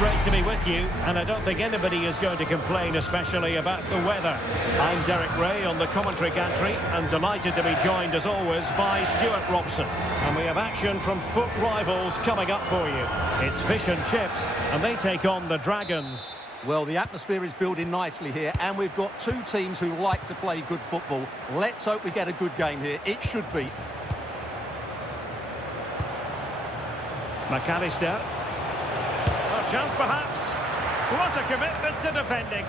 great to be with you, and I don't think anybody is going to complain, especially about the weather. I'm Derek Ray on the commentary gantry, and delighted to be joined, as always, by Stuart Robson. And we have action from foot rivals coming up for you. It's Fish and Chips, and they take on the Dragons. Well, the atmosphere is building nicely here, and we've got two teams who like to play good football. Let's hope we get a good game here. It should be. McAllister. A chance perhaps. What a commitment to defending.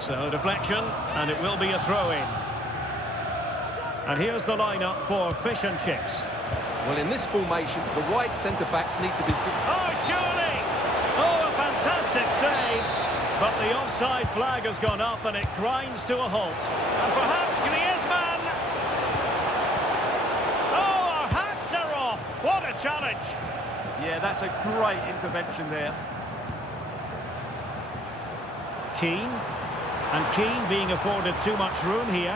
So deflection, and it will be a throw-in. And here's the lineup for Fish and Chips. Well, in this formation, the wide centre-backs need to be... Oh, surely! Oh, a fantastic save. But the offside flag has gone up, and it grinds to a halt. And perhaps Griezmann. Oh, our hats are off. What a challenge. Yeah, that's a great intervention there. Keane. And Keane being afforded too much room here.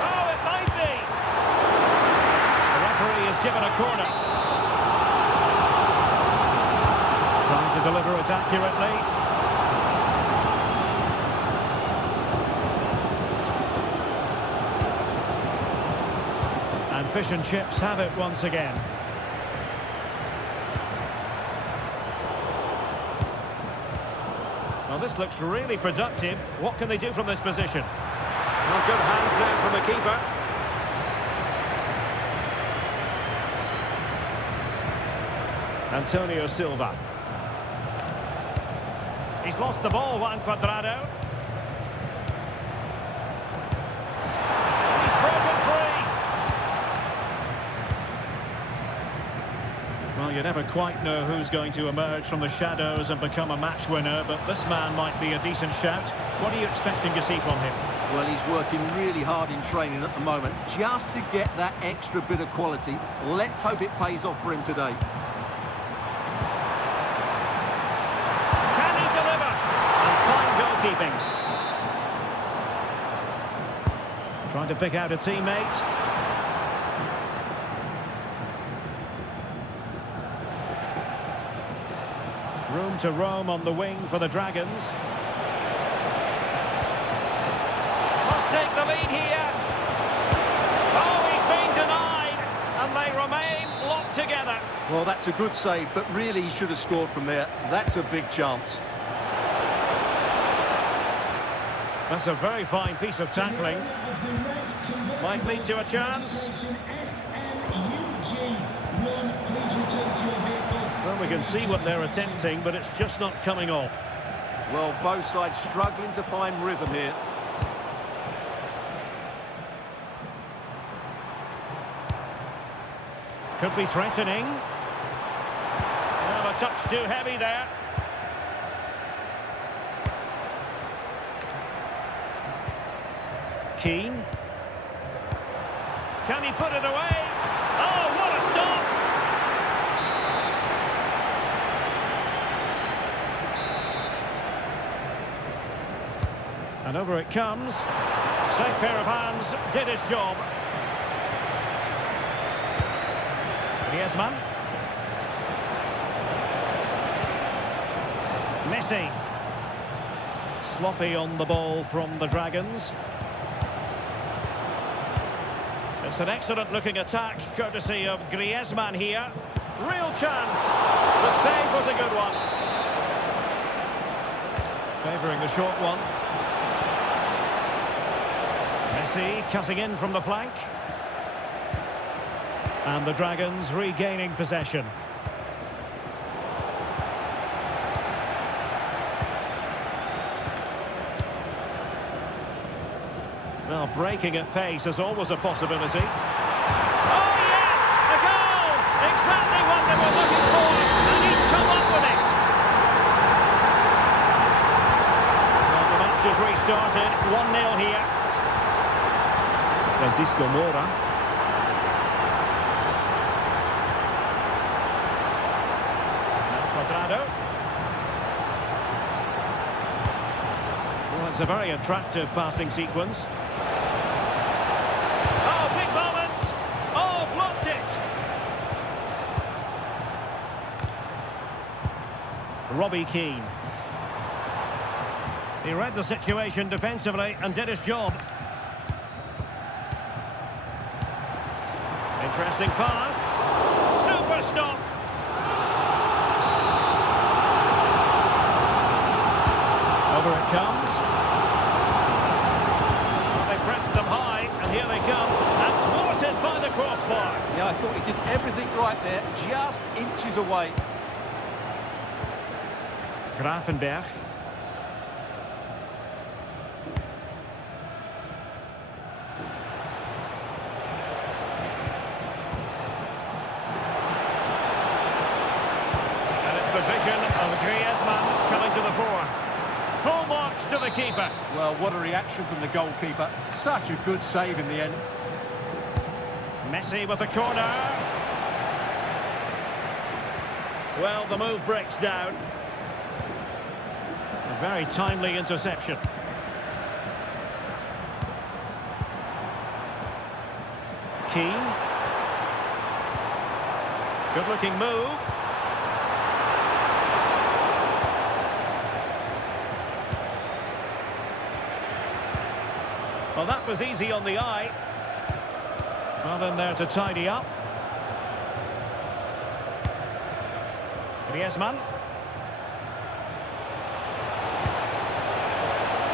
Oh, it might be. The referee has given a corner. Trying to deliver it accurately. And Fish and Chips have it once again. Well, this looks really productive. What can they do from this position? Well, good hands there from the keeper. Antonio Silva. He's lost the ball, Juan Cuadrado. He's broken free. Well, you never quite know who's going to emerge from the shadows and become a match winner, but this man might be a decent shout. What are you expecting to see from him? Well, he's working really hard in training at the moment, just to get that extra bit of quality. Let's hope it pays off for him today. Can he deliver? And fine goalkeeping. Trying to pick out a teammate. Room to roam on the wing for the Dragons. Must take the lead here. Oh, he's been denied, and they remain locked together. Well, that's a good save, but really he should have scored from there. That's a big chance. That's a very fine piece of tackling. Might lead to a chance. Well, we can see what they're attempting, but it's just not coming off. Well, both sides struggling to find rhythm here. Could be threatening. Well, a touch too heavy there. Keane. Can he put it away? Oh, what a stop! And over it comes. Safe pair of hands, did his job. Griezmann. Messi. Sloppy on the ball from the Dragons. It's an excellent looking attack, courtesy of Griezmann here. Real chance. The save was a good one. Favouring the short one. Messi cutting in from the flank. And the Dragons regaining possession. Well, breaking at pace is always a possibility. Oh, yes! A goal! Exactly what they were looking for, and he's come up with it. So the match has restarted, 1-0 here. Francisco Mora. Cuadrado. Well, it's a very attractive passing sequence. Oh, big moment! Oh, blocked it! Robbie Keane. He read the situation defensively and did his job. Interesting pass. Super stop. Over it comes. Well, they pressed them high, and here they come. And thwarted by the crossbar. Yeah, I thought he did everything right there, just inches away. Gravenberch. The vision of Griezmann coming to the fore. Full marks to the keeper. Well, what a reaction from the goalkeeper. Such a good save in the end. Messi with the corner. Well, the move breaks down. A very timely interception. Keane. Good-looking move. Well, that was easy on the eye. Well, in there to tidy up. Griezmann.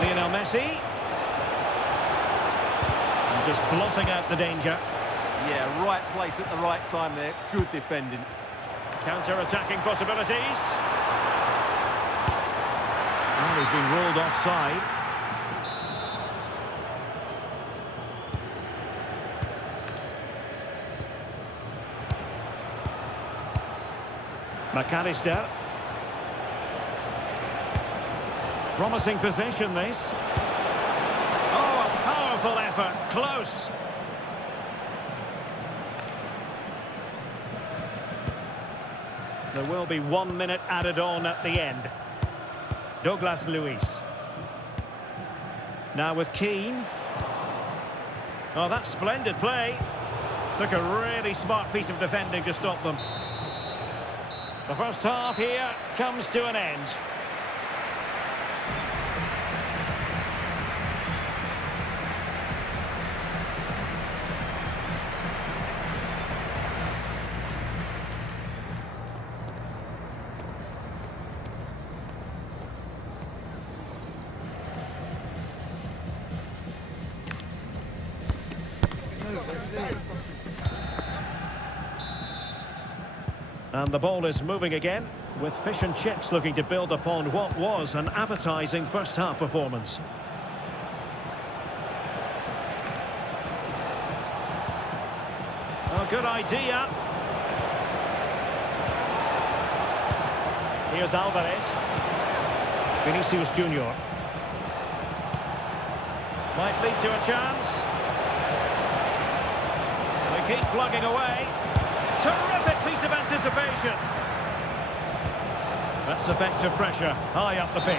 Lionel Messi. And just blotting out the danger. Yeah, right place at the right time there. Good defending. Counter-attacking possibilities. Well, he's been ruled offside. McAllister. Promising possession, this. Oh, a powerful effort. Close. There will be 1 minute added on at the end. Douglas Luiz. Now with Keane. Oh, that's splendid play. Took a really smart piece of defending to stop them. The first half here comes to an end. And the ball is moving again, with Fish and Chips looking to build upon what was an appetising first-half performance. Oh, good idea. Here's Alvarez. Vinicius Junior. Might lead to a chance. They keep plugging away. Terrific piece of anticipation. That's effective pressure, high up the pitch.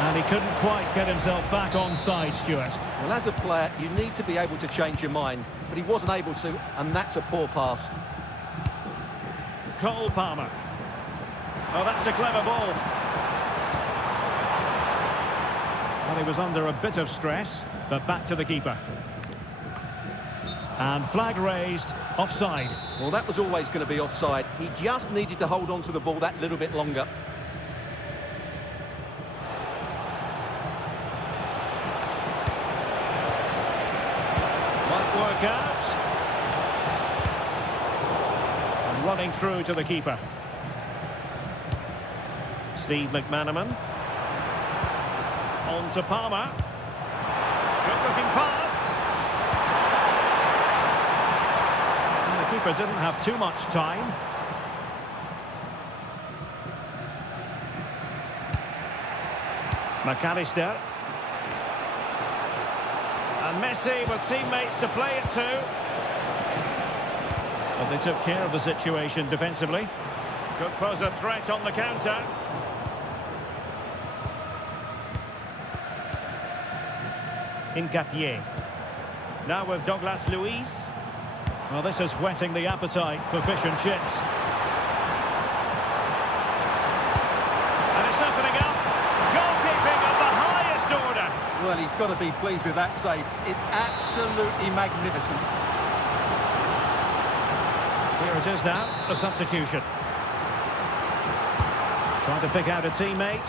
And he couldn't quite get himself back on side, Stuart. Well, as a player, you need to be able to change your mind, but he wasn't able to, and that's a poor pass. Cole Palmer. Oh, that's a clever ball. Well, he was under a bit of stress, but back to the keeper. And flag raised, offside. Well, that was always going to be offside. He just needed to hold on to the ball that little bit longer. Might work out. And running through to the keeper. Steve McManaman. On to Palmer. Good-looking pass. The keeper didn't have too much time. McAllister. And Messi with teammates to play it to. But they took care of the situation defensively. Could pose a threat on the counter. Ngapié. Now with Douglas Luiz. Well, this is whetting the appetite for Fish and Chips. Well, he's got to be pleased with that save. It's absolutely magnificent. Here it is now, the substitution. Trying to pick out a teammate.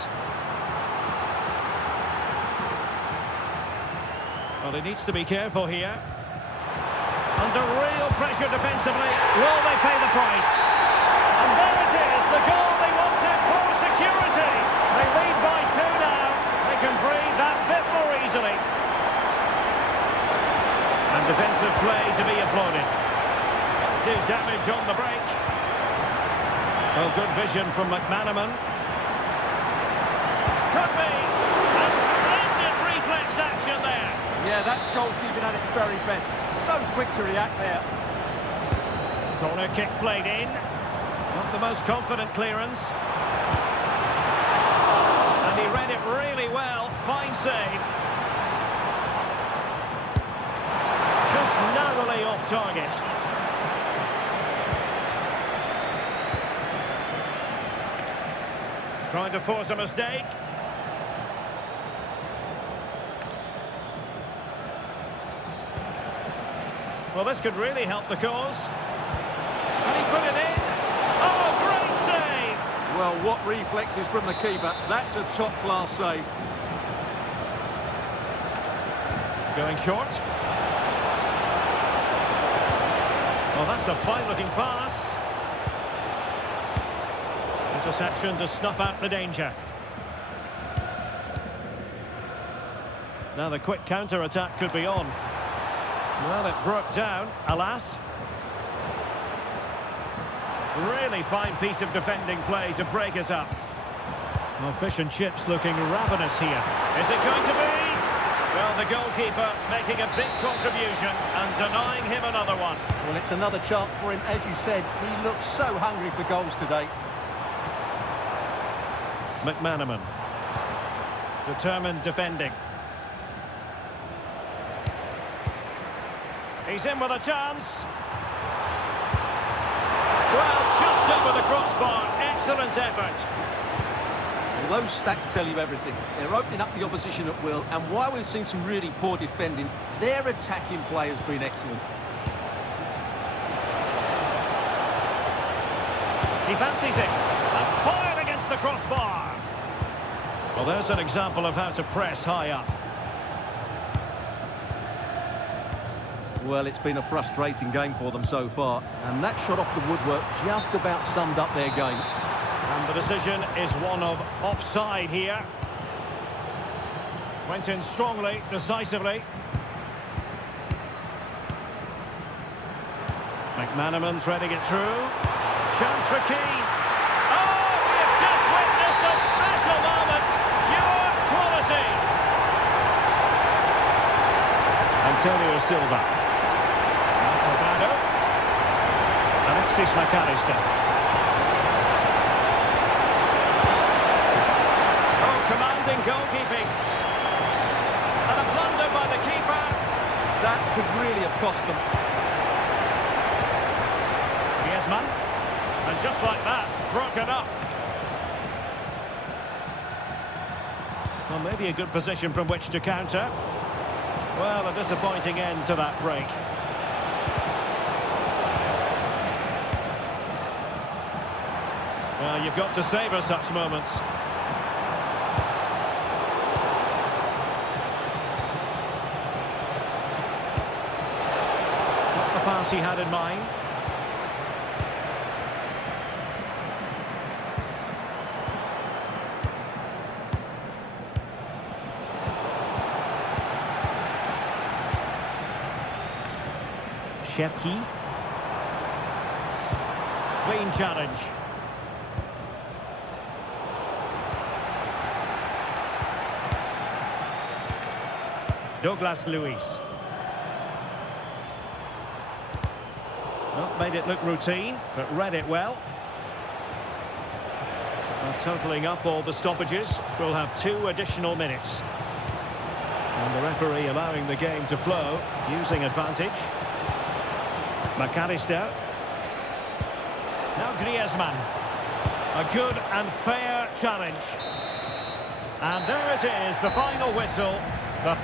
Well, he needs to be careful here. Under real pressure defensively. Will they pay the price? And there it is, the goal they wanted for security. They lead by 2 now. They can breathe that bit more easily. And defensive play to be applauded. Do damage on the break. Well, good vision from McManaman. Could be. And splendid reflex action there. Yeah, that's goalkeeping at its very best. So quick to react there. Corner kick played in. Not the most confident clearance. And he read it really well. Fine save. Just narrowly off target. Trying to force a mistake. Well, this could really help the cause. And he put it in. Oh, great save! Well, what reflexes from the keeper. That's a top-class save. Going short. Well, that's a fine-looking pass. Interception to snuff out the danger. Now the quick counter-attack could be on. Well, it broke down, alas. Really fine piece of defending play to break us up. Well, fish and chips looking ravenous here. Is it going to be? Well, the goalkeeper making a big contribution and denying him another one. Well, it's another chance for him. As you said, he looks so hungry for goals today. McManaman. Determined defending. He's in with a chance. Well, just over the crossbar. Excellent effort. Well, those stats tell you everything. They're opening up the opposition at will, and while we've seen some really poor defending, their attacking play has been excellent. He fancies it. And fired against the crossbar. Well, there's an example of how to press high up. Well, it's been a frustrating game for them so far, and that shot off the woodwork just about summed up their game. And the decision is one of offside here. Went in strongly, decisively. McManaman threading it through. Chance for Keane. Oh, we have just witnessed a special moment. Pure quality. Antonio Silva. Alexis McAllister. Oh, commanding goalkeeping. And a blunder by the keeper. That could really have cost them. Griezmann. And just like that, broken up. Well, maybe a good position from which to counter. Well, a disappointing end to that break. Well, you've got to savour such moments. Not the pass he had in mind. Cherki. Clean challenge. Douglas Luiz. Not made it look routine, but read it well. Totaling up all the stoppages, we'll have 2 additional minutes. And the referee allowing the game to flow, using advantage. McAllister. Now Griezmann. A good and fair challenge. And there it is, the final whistle. The